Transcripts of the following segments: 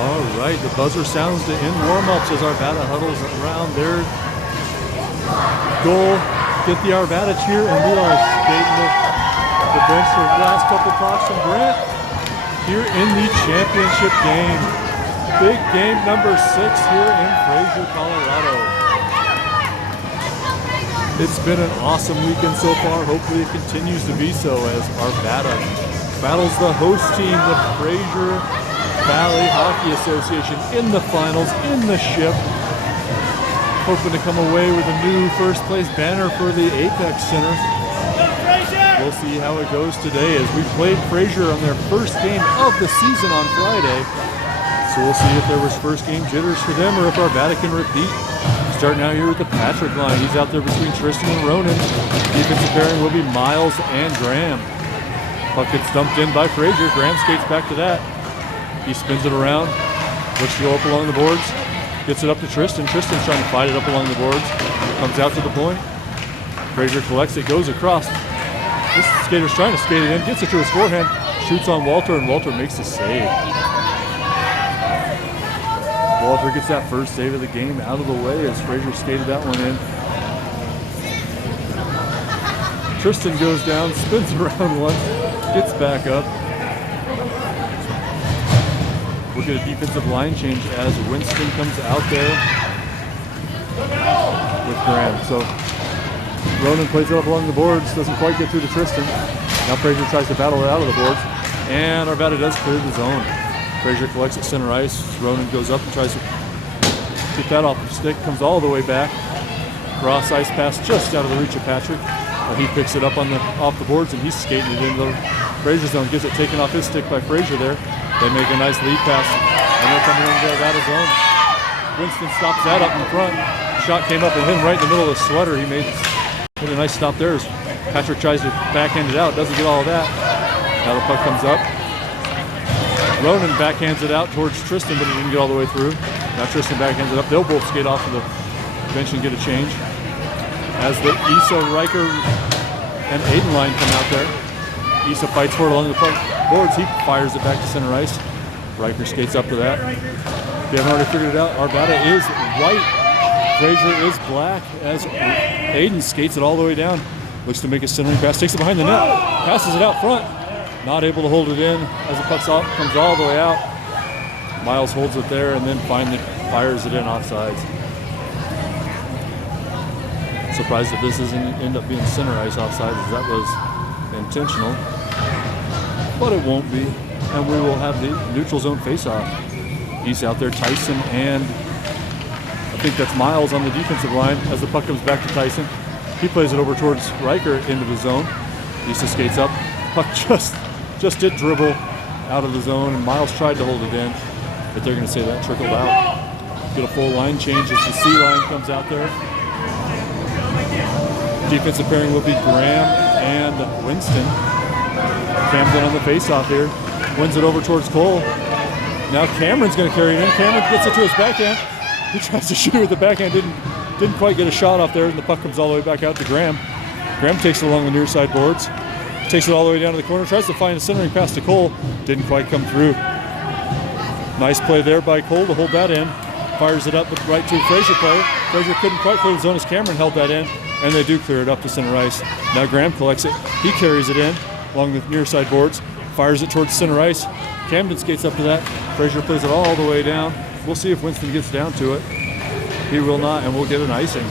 All right, the buzzer sounds to end warm-ups as Arvada huddles around their goal. Get the Arvada cheer, and we are skating the bench for the last couple talks from Grant here in the championship game. Big game number 6 here in Fraser, Colorado. It's been an awesome weekend so far. Hopefully it continues to be so as Arvada battles the host team, the Fraser Valley Hockey Association, in the finals, in the ship. Hoping to come away with a new first place banner for the Apex Center. We'll see how it goes today as we played Fraser on their first game of the season on Friday. So we'll see if there was first game jitters for them or if Arvada can repeat. Starting out here with the Patrick line. He's out there between Tristan and Ronan. Defensive pairing will be Miles and Graham. Puck gets dumped in by Fraser. Graham skates back to that. He spins it around, looks to go up along the boards, gets it up to Tristan. Tristan's trying to fight it up along the boards, comes out to the point. Fraser collects it, goes across. This skater's trying to skate it in, gets it to his forehand, shoots on Walter, and Walter makes the save. Walter gets that first save of the game out of the way as Fraser skated that one in. Tristan goes down, spins around once, gets back up. We'll get a defensive line change as Winston comes out there with Graham. So Ronan plays it up along the boards, doesn't quite get through to Tristan. Now Fraser tries to battle it out of the boards, and Arvada does clear the zone. Fraser collects at center ice. Ronan goes up and tries to get that off the stick, comes all the way back. Cross ice pass just out of the reach of Patrick. He picks it up off the boards and he's skating it into the Fraser zone. Gets it taken off his stick by Fraser there. They make a nice lead pass, and they're coming into Arvada zone. Winston stops that up in front. Shot came up and hit him right in the middle of the sweater. He made a nice stop there as Patrick tries to backhand it out. Doesn't get all of that. Now the puck comes up. Ronan backhands it out towards Tristan, but he didn't get all the way through. Now Tristan backhands it up. They'll both skate off of the bench and get a change. As the Issa, Riker, and Aiden line come out there. Issa fights for it along the boards. He fires it back to center ice. Riker skates up to that. If you haven't already figured it out, Arvada is white. Fraser is black as Aiden skates it all the way down. Looks to make a centering pass. Takes it behind the net. Passes it out front. Not able to hold it in as the puck comes all the way out. Miles holds it there and then finally fires it in offsides. Surprised if this doesn't end up being center ice offside, as that was intentional. But it won't be. And we will have the neutral zone face-off. He's out there, Tyson, and I think that's Miles on the defensive line as the puck comes back to Tyson. He plays it over towards Riker into the zone. Issa skates up. Puck just did dribble out of the zone, and Miles tried to hold it in, but they're going to say that trickled out. Get a full line change as the C line comes out there. Defensive pairing will be Graham and Winston. Camden on the face-off here. Wins it over towards Cole. Now Cameron's going to carry it in. Cameron gets it to his backhand. He tries to shoot it with the backhand. Didn't quite get a shot off there, and the puck comes all the way back out to Graham. Graham takes it along the near side boards. Takes it all the way down to the corner. Tries to find a centering pass to Cole. Didn't quite come through. Nice play there by Cole to hold that in. Fires it up right to a Fraser player. Fraser couldn't quite clear the zone as Cameron held that in, and they do clear it up to center ice. Now Graham collects it. He carries it in along the near side boards. Fires it towards center ice. Camden skates up to that. Fraser plays it all the way down. We'll see if Winston gets down to it. He will not, and we'll get an icing.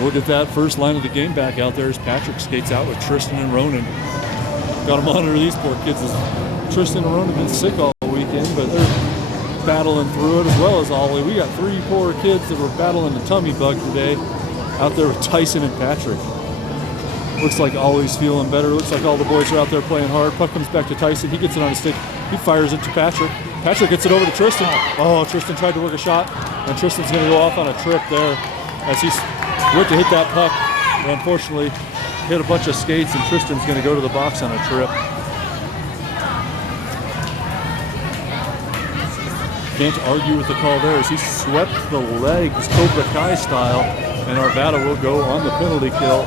We'll get that first line of the game back out there as Patrick skates out with Tristan and Ronan. Got to monitor these poor kids as Tristan and Ronan have been sick all weekend, but they're battling through it as well as Ollie. We got 3 poor kids that were battling the tummy bug today out there with Tyson and Patrick. Looks like Ollie's feeling better. Looks like all the boys are out there playing hard. Puck comes back to Tyson. He gets it on his stick. He fires it to Patrick. Patrick gets it over to Tristan. Oh, Tristan tried to work a shot, and Tristan's going to go off on a trip there as he went to hit that puck. But unfortunately, hit a bunch of skates, and Tristan's going to go to the box on a trip. Can't argue with the call there as he swept the legs Cobra Kai style, and Arvada will go on the penalty kill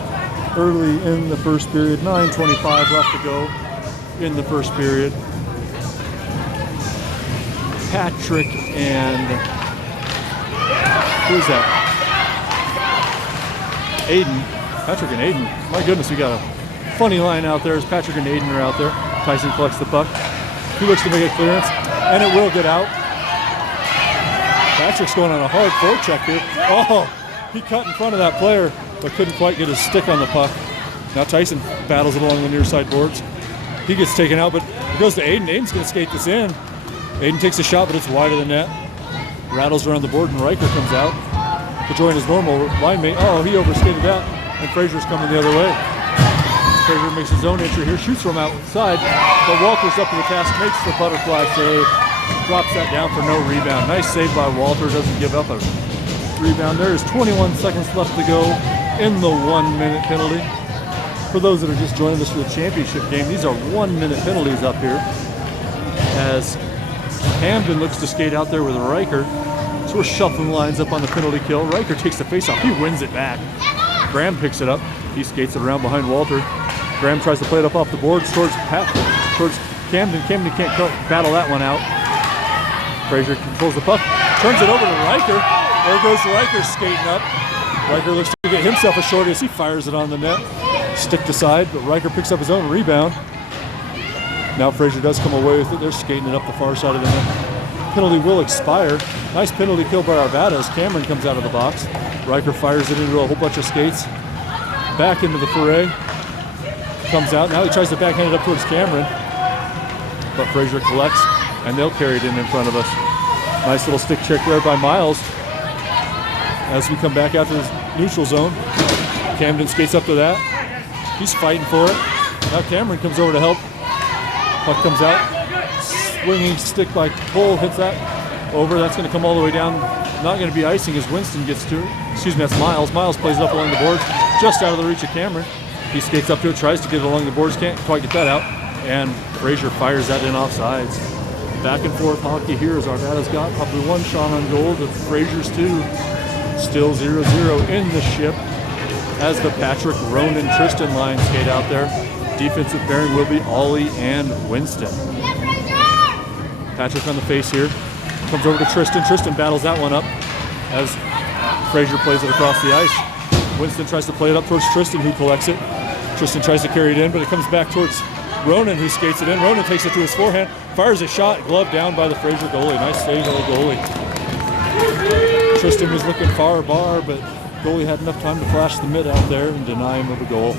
early in the first period. 9:25 left to go in the first period. Patrick and who is that? Aiden. Patrick and Aiden. My goodness, we got a funny line out there as Patrick and Aiden are out there. Tyson collects the puck. He looks to make a clearance, and it will get out. Patrick's going on a hard forecheck here. Oh, he cut in front of that player, but couldn't quite get his stick on the puck. Now Tyson battles it along the near side boards. He gets taken out, but it goes to Aiden. Aiden's going to skate this in. Aiden takes a shot, but it's wide of the net. Rattles around the board, and Riker comes out to join his normal line mate. Oh, he overskated that, and Fraser's coming the other way. Fraser makes his own entry here, shoots from outside, but Walter's up to the task, makes the butterfly save, drops that down for no rebound. Nice save by Walter, doesn't give up a rebound. There is 21 seconds left to go in the 1 minute penalty. For those that are just joining us for the championship game, these are 1 minute penalties up here. As Hamden looks to skate out there with Riker. So we're shuffling lines up on the penalty kill. Riker takes the faceoff. He wins it back. Graham picks it up. He skates it around behind Walter. Graham tries to play it up off the boards towards Camden. Camden can't battle that one out. Fraser controls the puck. Turns it over to Riker. There goes Riker skating up. Riker looks to get himself a shorty as he fires it on the net. Stick to side, but Riker picks up his own rebound. Now Fraser does come away with it. They're skating it up the far side of the net. Penalty will expire. Nice penalty kill by Arvada as Cameron comes out of the box. Riker fires it into a whole bunch of skates. Back into the foray. Comes out. Now he tries to backhand it up towards Cameron. But Fraser collects, and they'll carry it in front of us. Nice little stick check there by Miles. As we come back out to the neutral zone. Camden skates up to that. He's fighting for it. Now Cameron comes over to help. Puck comes out. Swinging stick by Cole hits that over. That's going to come all the way down. Not going to be icing as Winston gets to it. Excuse me, that's Miles. Miles plays it up along the boards, just out of the reach of Cameron. He skates up to it, tries to get it along the boards, can't quite get that out. And Fraser fires that in offsides. Back and forth hockey here as Arvada's got probably one shot on goal, but Fraser's two. Still 0-0 in the ship as the Patrick, Ronan, Tristan line skate out there. Defensive pairing will be Ollie and Winston. Patrick on the face here. Comes over to Tristan. Tristan battles that one up as Fraser plays it across the ice. Winston tries to play it up towards Tristan, who collects it. Tristan tries to carry it in, but it comes back towards Ronan, who skates it in. Ronan takes it to his forehand, fires a shot, glove down by the Fraser goalie. Nice save by the goalie. Tristan was looking far bar, but goalie had enough time to flash the mid out there and deny him of a goal.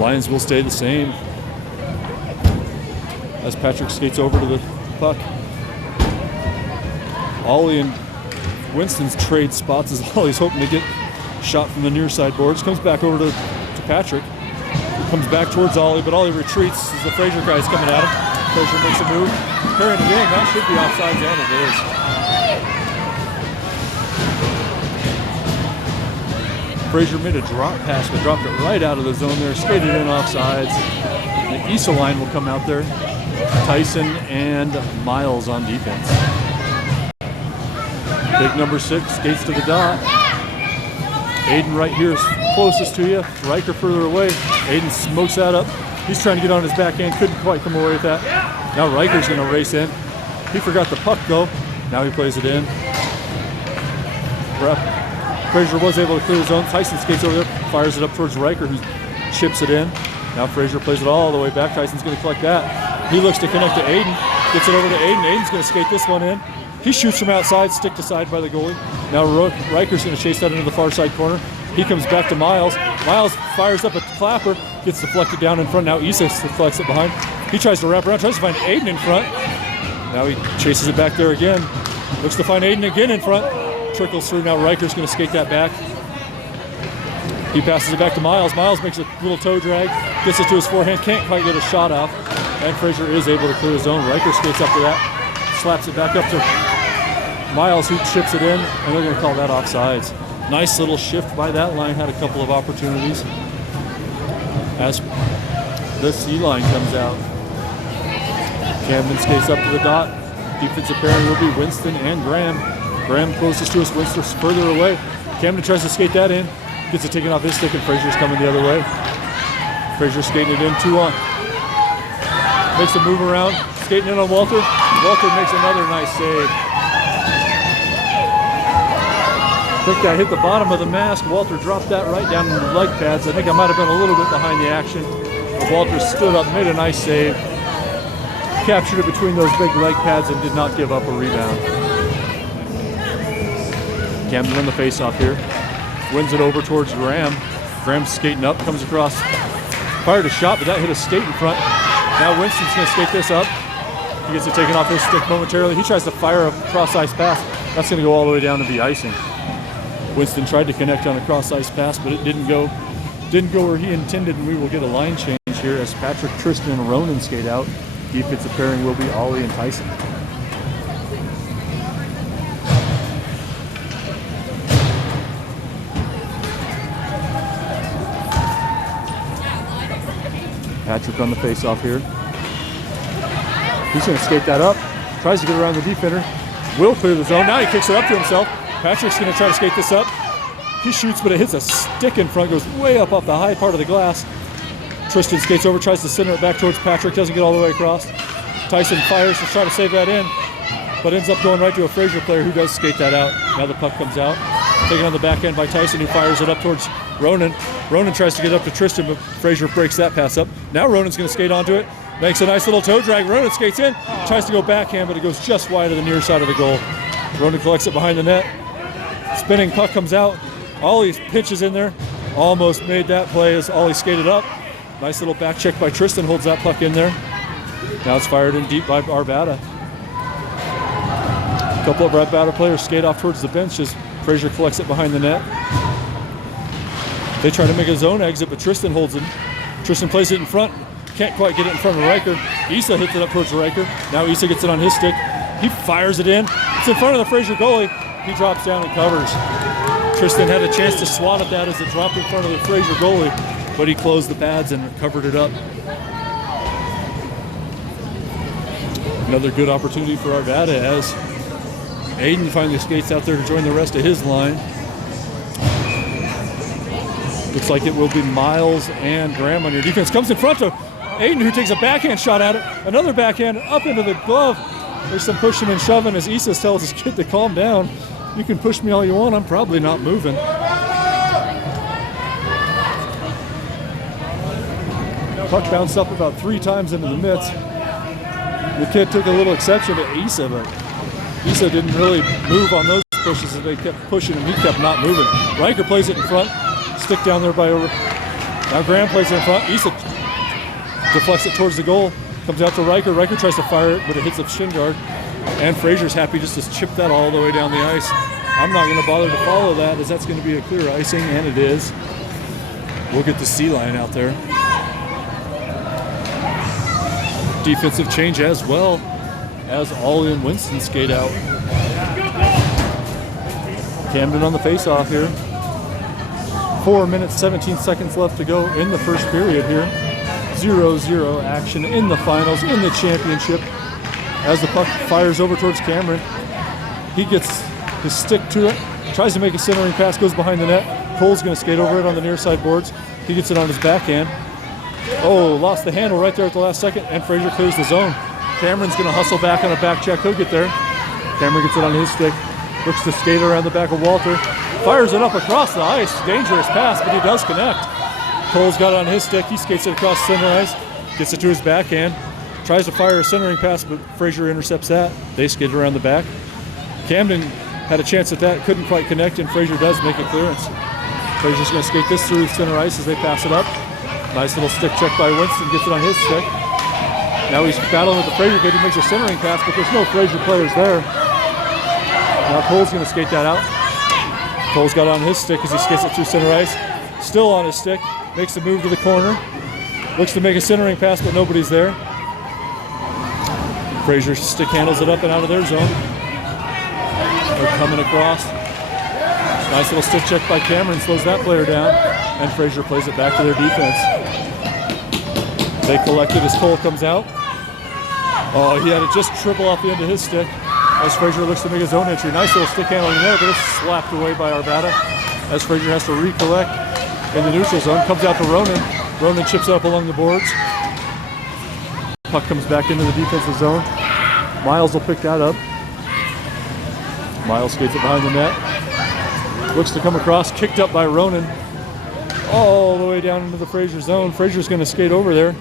Lions will stay the same as Patrick skates over to the puck. Ollie and Winston's trade spots as Ollie's hoping to get shot from the near side boards. Comes back over to Patrick. Comes back towards Ollie, but Ollie retreats as the Fraser guy's coming at him. Fraser makes a move, carrying it in. That should be offsides, and it is. Fraser made a drop pass, but dropped it right out of the zone there. Skated in offsides. The Issa line will come out there. Tyson and Miles on defense. Big number 6 skates to the dot. Aiden right here is closest to you. Riker further away. Aiden smokes that up. He's trying to get on his backhand. Couldn't quite come away with that. Now Riker's going to race in. He forgot the puck though. Now he plays it in. Fraser was able to clear his own. Tyson skates over there, fires it up towards Riker, who chips it in. Now Fraser plays it all the way back. Tyson's going to collect that. He looks to connect to Aiden. Gets it over to Aiden. Aiden's going to skate this one in. He shoots from outside, stick to side by the goalie. Now Riker's going to chase that into the far side corner. He comes back to Miles. Miles fires up a clapper, gets deflected down in front. Now Issa collects it behind. He tries to wrap around, tries to find Aiden in front. Now he chases it back there again. Looks to find Aiden again in front. Trickles through. Now Riker's going to skate that back. He passes it back to Miles. Miles makes a little toe drag, gets it to his forehand, can't quite get a shot off. And Fraser is able to clear his own. Riker skates up to that, slaps it back up to Miles, who chips it in, and they're going to call that offsides. Nice little shift by that line, had a couple of opportunities. As the C line comes out, Camden skates up to the dot. Defensive pairing will be Winston and Graham. Graham closest to us, Winston's further away. Camden tries to skate that in, gets it taken off his stick, and Fraser's coming the other way. Fraser skating it in, 2 on. Makes a move around, skating in on Walter. Walter makes another nice save. I think that hit the bottom of the mask. Walter dropped that right down in the leg pads. I think I might have been a little bit behind the action. But Walter stood up, made a nice save, captured it between those big leg pads and did not give up a rebound. Camden on the face-off here. Wins it over towards Graham. Graham's skating up, comes across, fired a shot, but that hit a skate in front. Now Winston's going to skate this up. He gets it taken off his stick momentarily. He tries to fire a cross-ice pass. That's going to go all the way down to the icing. Winston tried to connect on a cross-ice pass, but it didn't go where he intended, and we will get a line change here as Patrick, Tristan, and Ronan skate out. Defensive pairing will be Ollie and Tyson. Patrick on the face-off here. He's going to skate that up. Tries to get around the defender. Will clear the zone. Now he kicks it up to himself. Patrick's going to try to skate this up. He shoots, but it hits a stick in front. Goes way up off the high part of the glass. Tristan skates over, tries to center it back towards Patrick. Doesn't get all the way across. Tyson fires to try to save that in, but ends up going right to a Fraser player who does skate that out. Now the puck comes out. Taken on the back end by Tyson, who fires it up towards Ronan. Ronan tries to get up to Tristan, but Fraser breaks that pass up. Now Ronan's going to skate onto it. Makes a nice little toe drag. Ronan skates in, tries to go backhand, but it goes just wide of the near side of the goal. Ronan collects it behind the net. Spinning puck comes out. Ollie pitches in there. Almost made that play as Ollie skated up. Nice little back check by Tristan, holds that puck in there. Now it's fired in deep by Arvada. A couple of Arvada players skate off towards the bench as Fraser collects it behind the net. They try to make a zone exit, but Tristan holds it. Tristan plays it in front. Can't quite get it in front of Riker. Issa hits it up towards Riker. Now Issa gets it on his stick. He fires it in. It's in front of the Fraser goalie. He drops down and covers. Tristan had a chance to swat at that as it dropped in front of the Fraser goalie, but he closed the pads and covered it up. Another good opportunity for Arvada as Aiden finally skates out there to join the rest of his line. Looks like it will be Miles and Graham on your defense. Comes in front of Aiden, who takes a backhand shot at it. Another backhand up into the glove. There's some pushing and shoving as Issa tells his kid to calm down. You can push me all you want, I'm probably not moving. Puck bounced up about 3 times into the mitts. The kid took a little exception to Issa, but Issa didn't really move on those pushes as they kept pushing him. He kept not moving. Riker plays it in front. Stick down there by over. Now Graham plays it in front. Issa deflects it towards the goal. Comes out to Riker. Riker tries to fire it, but it hits a shin guard. And Fraser's happy just to chip that all the way down the ice. I'm not going to bother to follow that as that's going to be a clear icing, and it is. We'll get the C line out there. Defensive change as well as Ollie and Winston skate out. Camden on the face-off here. 4 minutes, 17 seconds left to go in the first period here. 0-0 action in the finals, in the championship. As the puck fires over towards Cameron, he gets his stick to it, tries to make a centering pass, goes behind the net. Cole's going to skate over it on the near side boards. He gets it on his backhand. Oh, lost the handle right there at the last second, and Fraser clears the zone. Cameron's going to hustle back on a back check. He'll get there. Cameron gets it on his stick. Looks to skate around the back of Walter. Fires it up across the ice. Dangerous pass, but he does connect. Cole's got it on his stick. He skates it across center ice. Gets it to his backhand. Tries to fire a centering pass, but Fraser intercepts that. They skate around the back. Camden had a chance at that. Couldn't quite connect, and Fraser does make a clearance. Fraser's going to skate this through center ice as they pass it up. Nice little stick check by Winston. Gets it on his stick. Now he's battling with the Fraser kid. He makes a centering pass, but there's no Fraser players there. Now Cole's going to skate that out. Cole's got it on his stick as he skates it through center ice. Still on his stick. Makes the move to the corner. Looks to make a centering pass, but nobody's there. Fraser stick handles it up and out of their zone. They're coming across. Nice little stick check by Cameron. Slows that player down. And Fraser plays it back to their defense. They collect it as Cole comes out. Oh, he had it just triple off the end of his stick as Fraser looks to make his own entry. Nice little stick handling there, but it's slapped away by Arvada as Fraser has to recollect in the neutral zone. Comes out to Ronan. Ronan chips it up along the boards. Puck comes back into the defensive zone. Miles will pick that up. Miles skates it behind the net. Looks to come across, kicked up by Ronan. All the way down into the Fraser zone. Fraser's going to skate over there.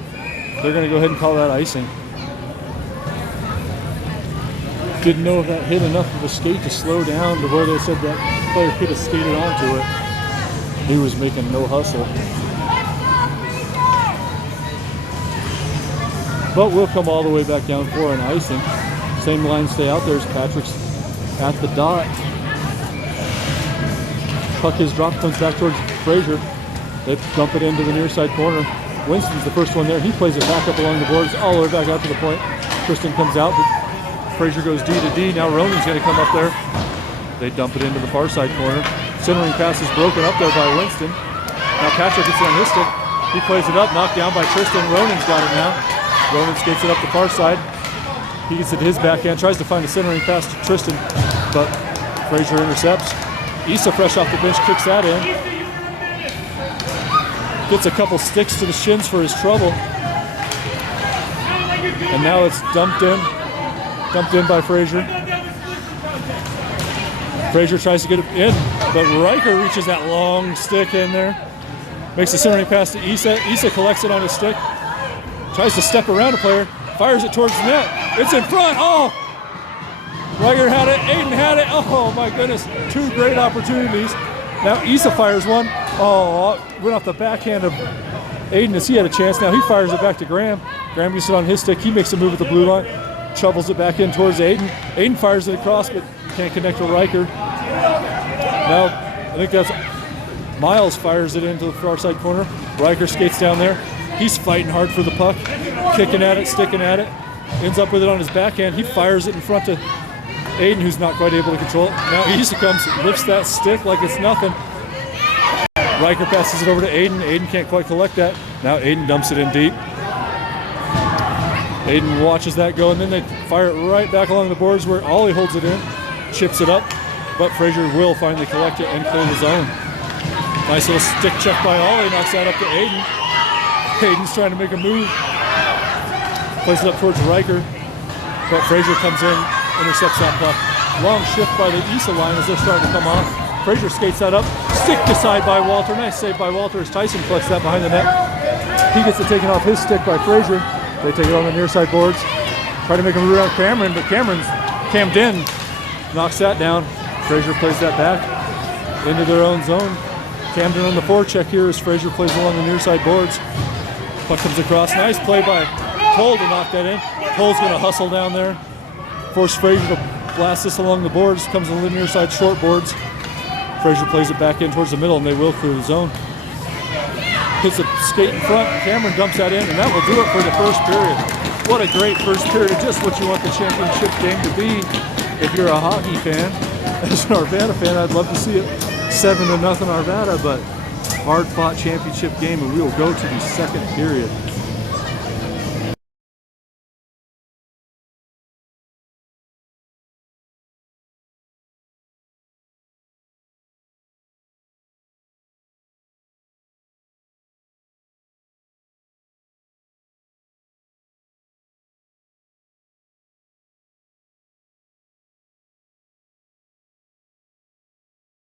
They're going to go ahead and call that icing. Didn't know if that hit enough of a skate to slow down to where they said that player could have skated onto it. He was making no hustle. But we'll come all the way back down for an icing. Same line stay out there as Patrick's at the dot. Puck is dropped, comes back towards Fraser. They dump it into the near side corner. Winston's the first one there. He plays it back up along the boards, all the way back out to the point. Tristan comes out, but Fraser goes D to D. Now Ronan's going to come up there. They dump it into the far side corner. Centering pass is broken up there by Winston. Now Patrick gets it on his stick. He plays it up, knocked down by Tristan. Ronan's got it now. Ronan skates it up the far side. He gets it to his backhand, tries to find a centering pass to Tristan, but Fraser intercepts. Issa, fresh off the bench, kicks that in. Gets a couple sticks to the shins for his trouble. And now it's dumped in by Fraser. Fraser tries to get it in, but Riker reaches that long stick in there. Makes a centering pass to Issa. Issa collects it on his stick. Tries to step around a player. Fires it towards the net. It's in front. Oh! Riker had it. Aiden had it. Oh my goodness. Two great opportunities. Now Issa fires one. Oh, went off the backhand of Aiden as he had a chance. Now he fires it back to Graham. Graham gets it on his stick. He makes a move at the blue line. Shovels it back in towards Aiden. Aiden fires it across, but can't connect with Riker. Now, I think that's Miles fires it into the far side corner. Riker skates down there. He's fighting hard for the puck. Kicking at it, sticking at it. Ends up with it on his backhand. He fires it in front to Aiden, who's not quite able to control it. Now Issa comes, lifts that stick like it's nothing. Riker passes it over to Aiden. Aiden can't quite collect that. Now Aiden dumps it in deep. Aiden watches that go, and then they fire it right back along the boards where Ollie holds it in, chips it up, but Fraser will finally collect it and clear the zone. Nice little stick check by Ollie, knocks that up to Aiden. Aiden's trying to make a move. Plays it up towards Riker, but Fraser comes in, intercepts that puck. Long shift by the Issa line as they're starting to come off. Fraser skates that up, stick aside by Walter. Nice save by Walter as Tyson collects that behind the net. He gets it taken off his stick by Fraser. They take it on the near side boards. Try to make a move around Cameron, but Camden knocks that down. Fraser plays that back into their own zone. Camden on the forecheck here as Fraser plays along the near side boards. Puck comes across. Nice play by Cole to knock that in. Cole's going to hustle down there. Force Fraser to blast this along the boards. Comes on the near side short boards. Fraser plays it back in towards the middle, and they will clear the zone. Hits a skate in front. Cameron dumps that in, and that will do it for the first period. What a great first period. Just what you want the championship game to be if you're a hockey fan. As an Arvada fan, I'd love to see it 7-0 Arvada, but hard-fought championship game, and we will go to the second period.